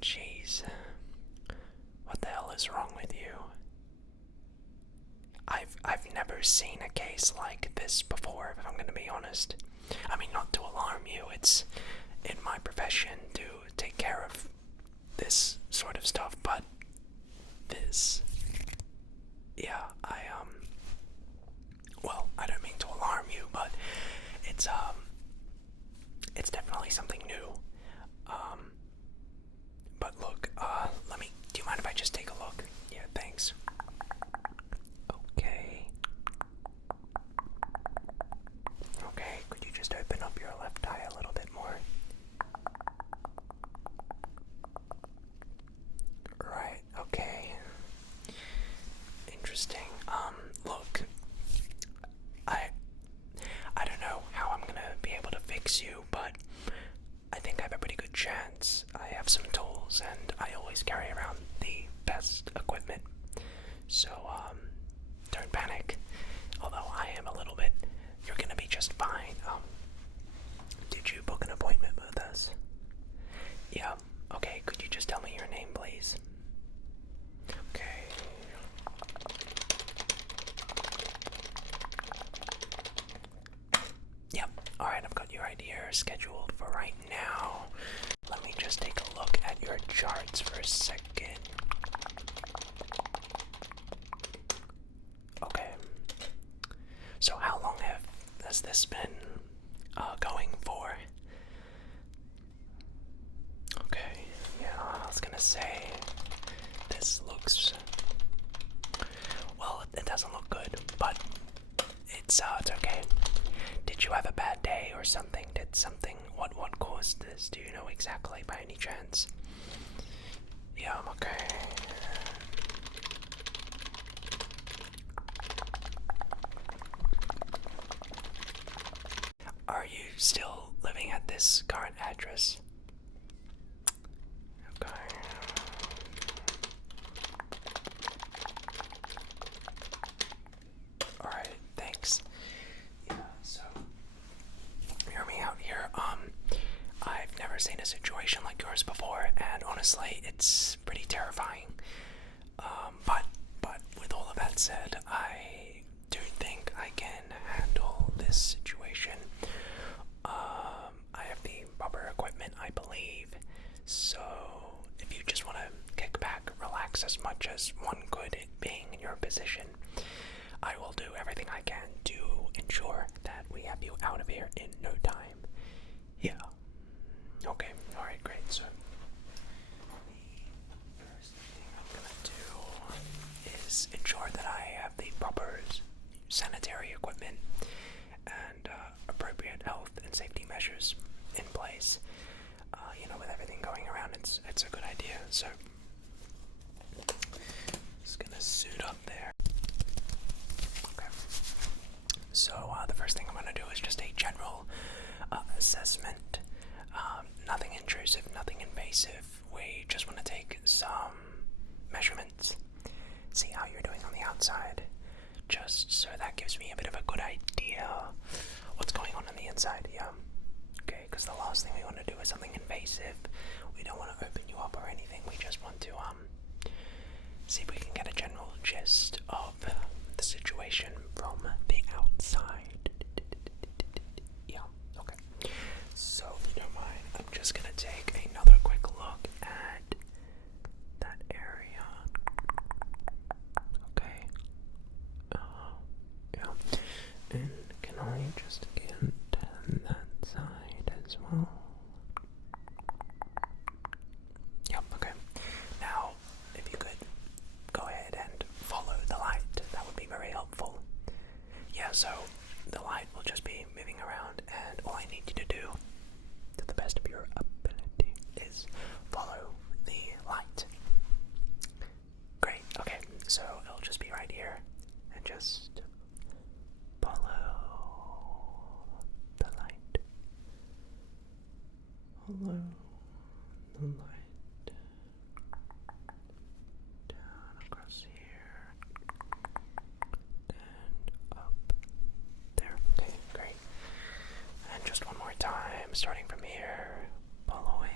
Jeez. What the hell is wrong with you? I've never seen a case like this before, if I'm gonna be honest. I mean, not to alarm you, it's in my profession to take care of this sort of stuff, but this, yeah, well, I don't mean to alarm you, but it's definitely something new. But look, do you mind if I just take a look? Yeah, thanks. Okay. Okay, could you just open up your left eye a little bit more? Right, okay. Interesting. Look, I I don't know how I'm gonna be able to fix you, but I think I have a pretty good chance. I have some tools and I always carry around the best equipment. So, don't panic. Although I am a little bit, you're gonna be just fine. Did you book an appointment with us? Yeah. Okay, could you just tell me your name, please? Okay. Yep. Alright, I've got your ID here scheduled for right now. Let me just take a look at your charts for a second. Okay. So how long has this been going for? Okay, yeah, I was gonna say, this looks, well, it doesn't look good, but it's okay. Did you have a bad day or something? What caused this? Do you know exactly by any chance? Yeah, okay. Are you still living at this current address? Okay. Alright, thanks. Yeah, so hear me out here. I've never seen a situation like yours before, and honestly, it's pretty terrifying. But with all of that said, I do think I can handle this situation. I have the proper equipment, I believe. So if you just want to kick back, relax as much as one could, being in your position, I will do everything I can to ensure that we have you out of here in no time. Yeah. Okay. Alright, great. So the first thing I'm gonna do is ensure that I have the proper sanitary equipment and appropriate health and safety measures in place. With everything going around, it's a good idea. So just gonna suit up there. Okay. So the first thing I'm gonna do is just a general assessment. Nothing intrusive, nothing invasive. We just want to take some measurements, see how you're doing on the outside, just so that gives me a bit of a good idea what's going on the inside. Yeah. Okay, because the last thing we want to do is something invasive. We don't want to open you up or anything. We just want to see if we can get a general gist of the situation from the outside. Yeah, okay. So if you don't mind, I'm just gonna take another quick look at that area. Okay. Yeah. And can I just get that side as well? Yep, okay. Now, if you could go ahead and follow the light, that would be very helpful. Yeah, so the light will just be moving around, and all I need you to do, to the best of your ability, is follow the light. Great, okay, so it'll just be right here, and just follow the light. Follow the light down across here and up there. Okay, great. And just one more time, starting from here, following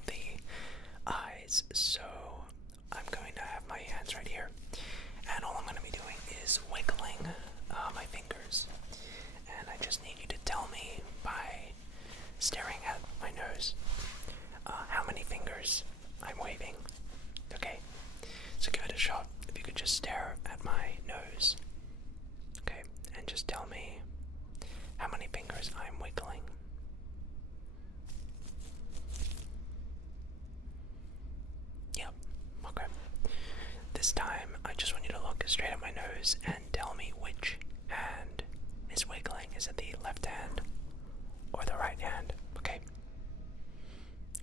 of the eyes. So I'm going to have my hands right here, and all I'm going to be doing is wiggling my fingers. And I just need you to tell me by staring at my nose how many fingers I'm waving. Okay, so give it a shot. If you could just stare at my nose, okay, and just tell me how many fingers I'm wiggling. Yep, okay. This time, I just want you to look straight at my nose and tell me which hand is wiggling. Is it the left hand or the right hand? Okay.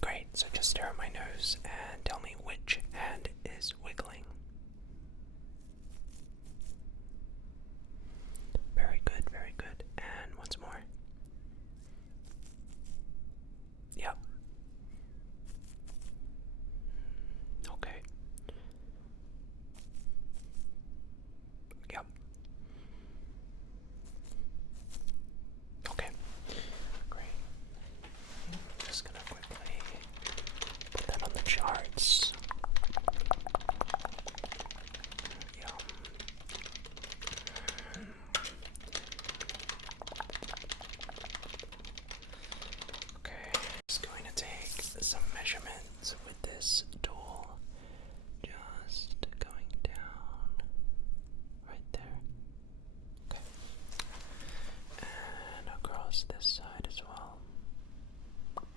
Great, so just stare at my nose and tell me which hand is wiggling. Very good, very good. And once more. Yep. Okay. Yep. Okay. Great. I'm just gonna quickly put that on the charts. Yum. Okay, just going to take some measurements with this tool. Just going down right there. Okay. And across this side as well. Okay.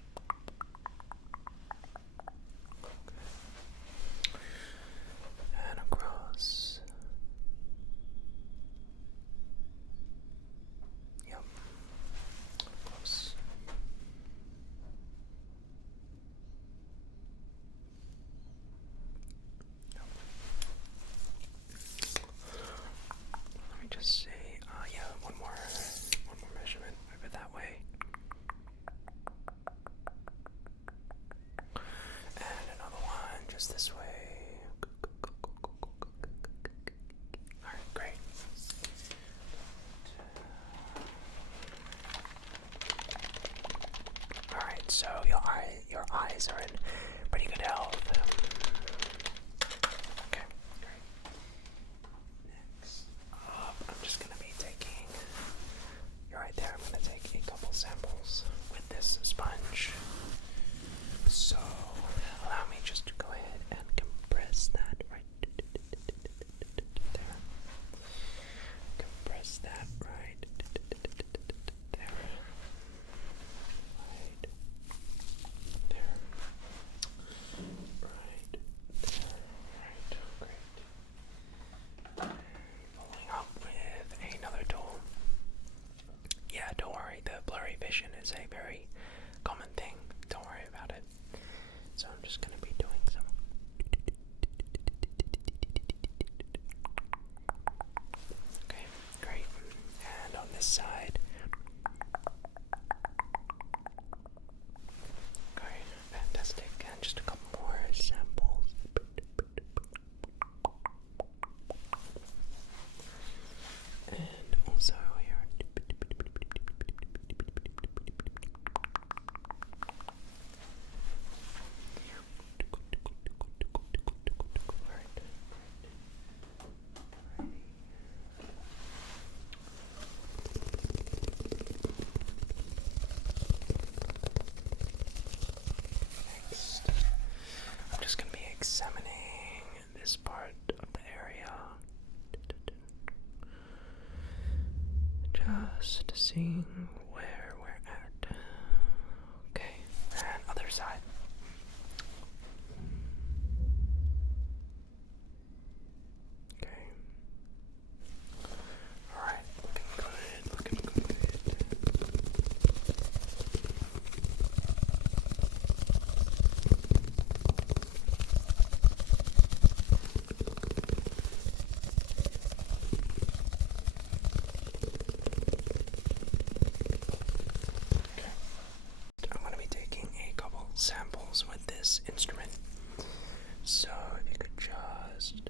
And across. Yep. Close. Yep. Let me just see. Yeah, one more measurement over that way. And another one just this way. Alright, great. Alright, so your eyes are in pretty good health. Okay, great. Next up, I'm just going to be taking, you're right there, I'm going to take a couple samples with this sponge. So, allow me just to go ahead and compress that right there. Compress that right there. Right there. Right there. Right. Great. Following up with another tool. Yeah, don't worry, the blurry vision is a very common thing. Don't worry about it. So I'm just going to be doing some. Okay, great. And on this side. Great, fantastic. And just a couple more samples. And also here. Next, I'm just going to be examining this part of the area. Just seeing where we're at. Okay, and other side. Okay. Alright, looking good, looking good. I'm going to be taking a couple samples with this instrument. So if you could just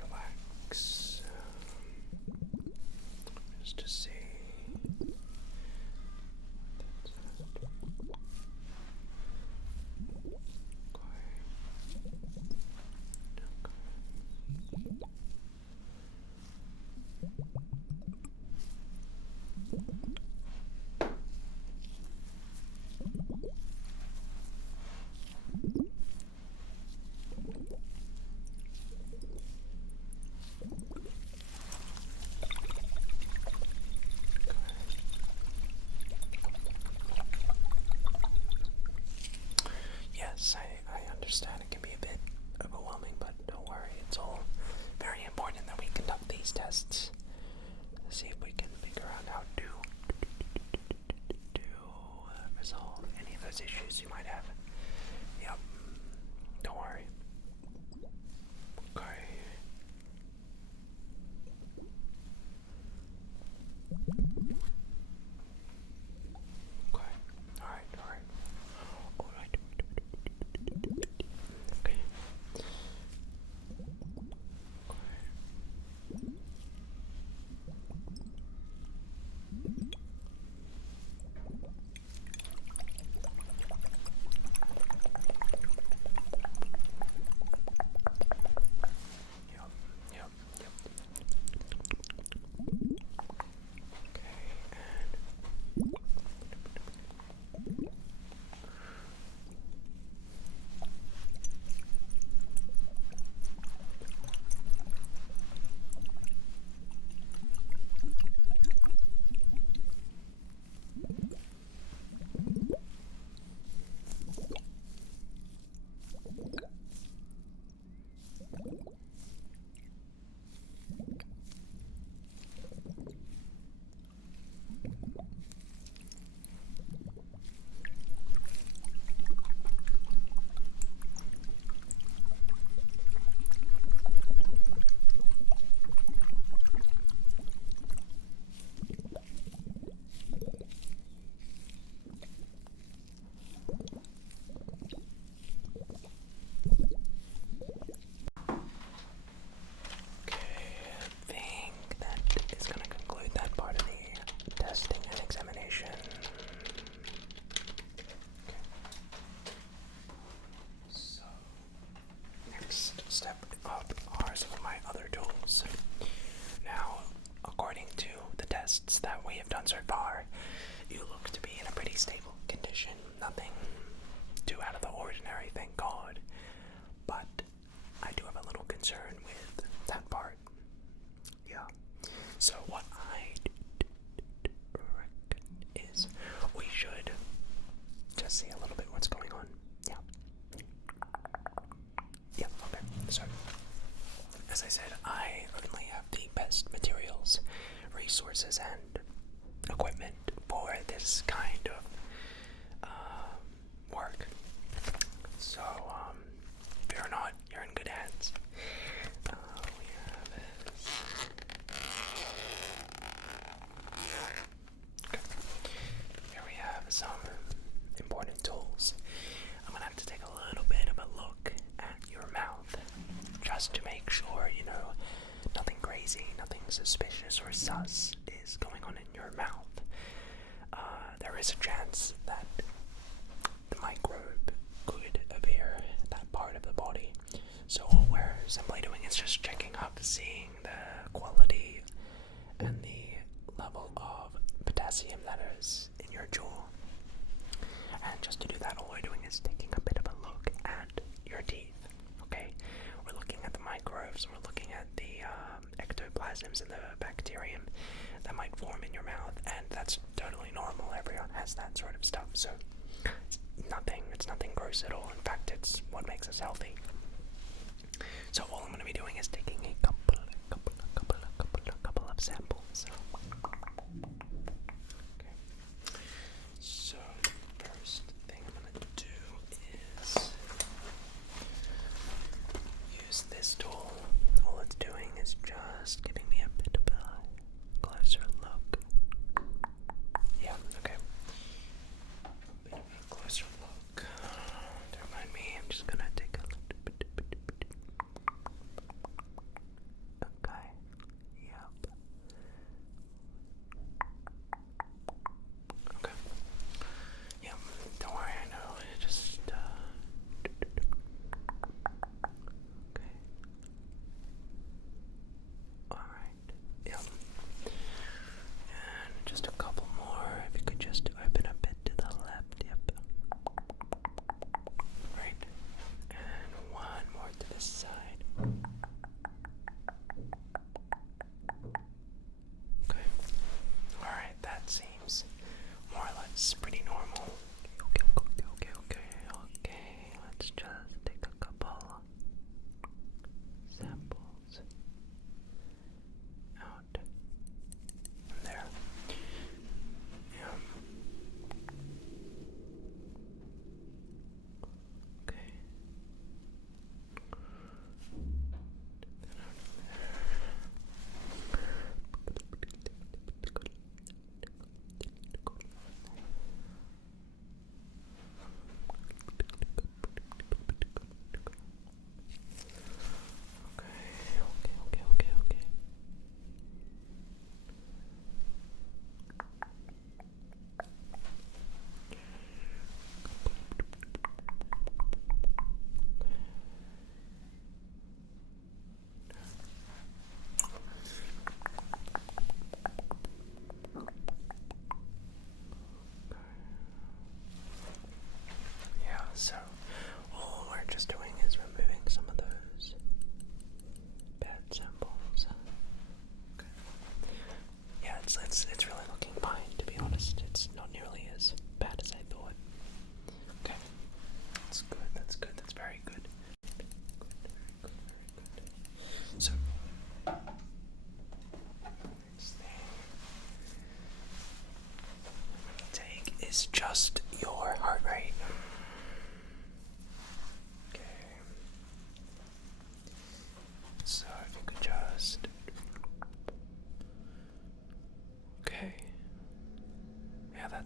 relax. Just to see. Yes, I understand it can be a bit overwhelming, but don't worry, it's all very important that we conduct these tests to see if we can figure out how to resolve any of those issues you might have. Yep, don't worry. Okay. Okay. Alright. Okay. Yep. Okay, I think that is going to conclude that part of the testing and examination. So, next step up are some of my other tools. Now, according to the tests that we have done so far, you look to be in a pretty stable condition. Nothing too out of the ordinary, thank God. But I do have a little concern with that part. Yeah. So what I reckon is we should just see a little bit what's going on. Yeah. Yeah, okay. So, as I said, I only have the best materials, resources, and equipment for this kind of work. So, fear not, you're in good hands. We have this. Okay. Here we have some important tools. I'm gonna have to take a little bit of a look at your mouth, just to make sure, nothing crazy, nothing suspicious or sus is going on in your mouth. There is a chance that the microbe could appear in that part of the body. So all we're simply doing is just checking up, seeing the quality and the level of potassium that is in your jaw. And just to do that, all we're doing is taking a bit of a look at your teeth. Okay? We're looking at the microbes, we're looking at the ectoplasms and the bacterium that might form in your mouth, and that's totally normal. Everyone has that sort of stuff, so it's nothing gross at all. In fact, it's what makes us healthy. So all I'm going to be doing is taking a couple of samples. Okay. So the first thing I'm going to do is use this tool. All it's doing is just giving me a bit of a closer look. Yeah, okay. A bit of a closer look. Don't mind me, I'm just gonna take a little bit. Okay. Yep.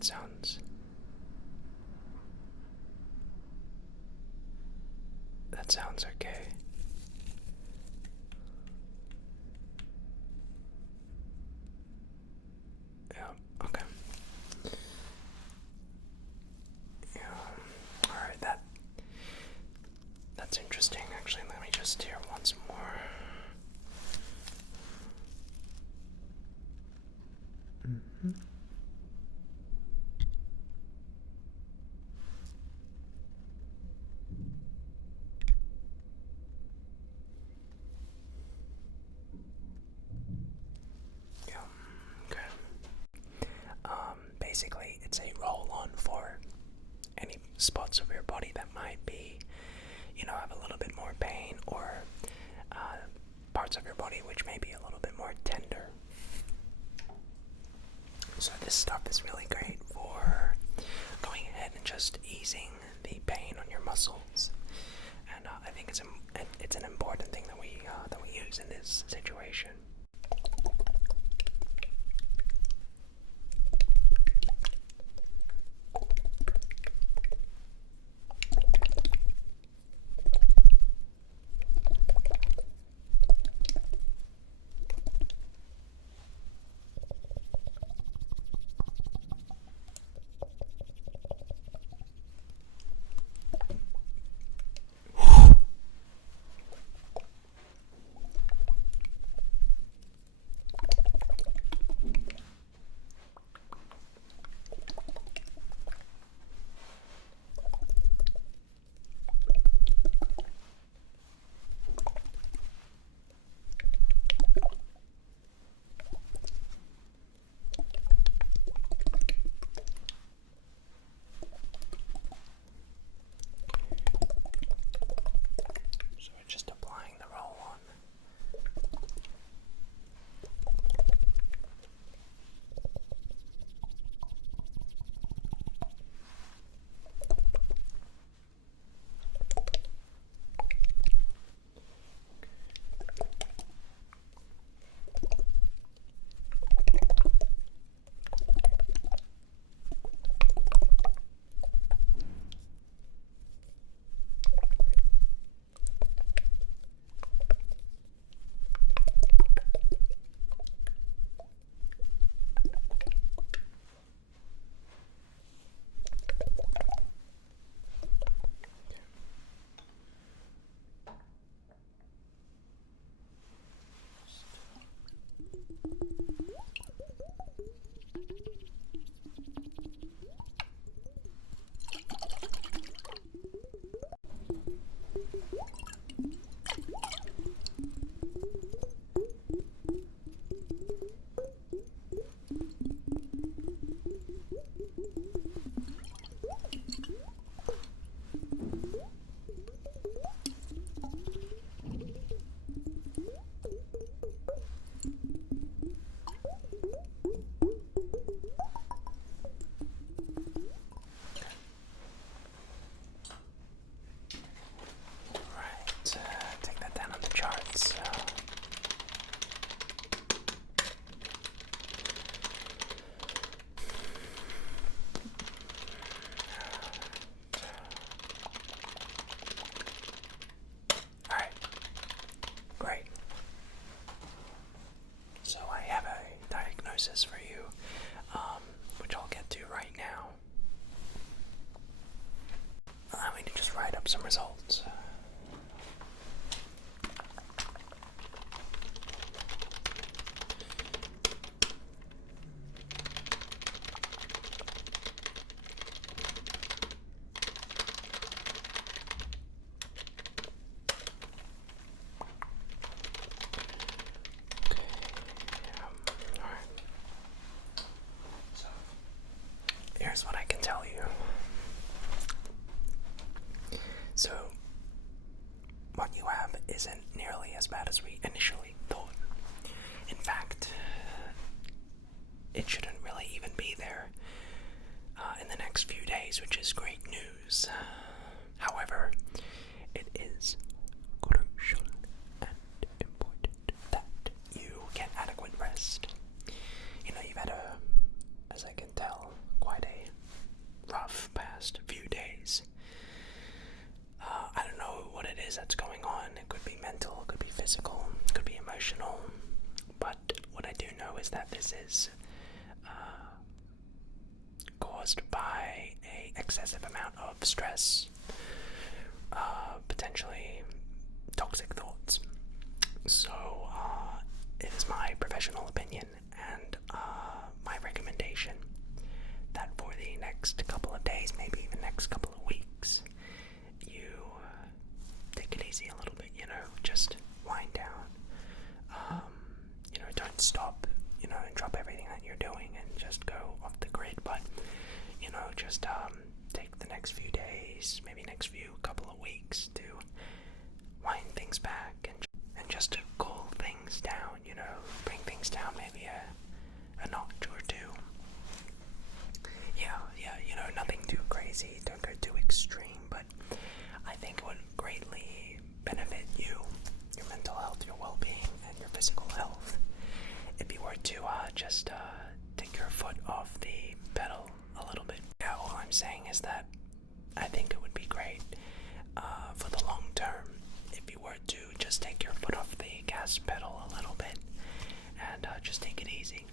that sounds. That sounds okay. Yeah, okay. Yeah, alright, that's interesting. Actually, let me just hear once more. Mm-hmm. Yeah, okay. Basically, it's a roll-on for any spots of your body that might be, have a little bit more pain, or parts of your body which may be a little bit more tender. So this stuff is really great for going ahead and just easing the pain on your muscles, and I think it's an important thing that we use in this situation. So we're just applying the roll-on. Take that down on the charts. Alright, great. So I have a diagnosis for you, which I'll get to right now. Allow me to just write up some results. Here's what I can tell you. So, what you have isn't nearly as bad as we initially thought. In fact, it shouldn't really even be there in the next few days, which is great news. However, it is crucial and important that you get adequate rest. You've had as I can tell, quite a is that's going on. It could be mental, it could be physical, it could be emotional. But what I do know is that this is caused by a excessive amount of stress, potentially toxic thoughts. So it is my professional opinion and my recommendation that for the next couple of days, maybe even next couple of weeks, you take it easy a little bit, just wind down. Don't stop, and drop everything that you're doing and just go off the grid, but, just take the next few days, maybe next few couple of weeks to wind things back and just to cool things down, bring things down maybe a notch or two. Yeah, nothing too crazy, don't go too extreme, but I think it would greatly benefit you, your mental health, your well-being, and your physical health if you were to just take your foot off the pedal a little bit. Yeah, all I'm saying is that I think it would be great for the long term if you were to just take your foot off the gas pedal a little bit and just take it easy.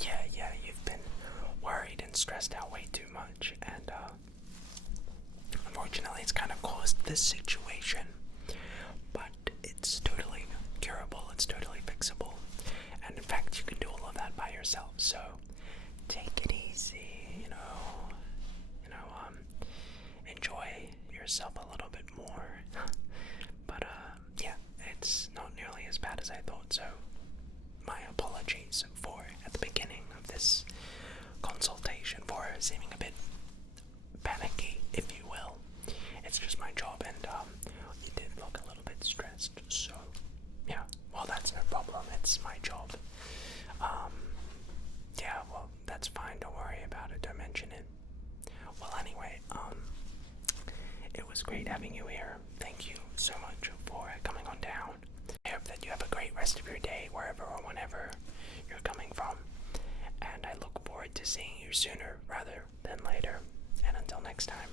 Yeah, you've been worried and stressed out way too much, and unfortunately it's kind of caused this situation, but it's totally curable, it's totally fixable, and in fact you can do all of that by yourself. So take it easy, enjoy yourself a little bit more. But yeah, it's not nearly as bad as I thought, so my apologies for at the beginning of this consultation for seeming a bit panicky, if you will. It's just my job, and you did look a little bit stressed, so yeah, well, that's no problem, it's my job. Yeah, well, that's fine, don't worry about it, don't mention it. Well, anyway, it was great having you here. Thank you so much for coming on down. I hope that you have a great rest of your day, wherever or whenever you're coming from, and I look forward to seeing you sooner rather than later. And until next time.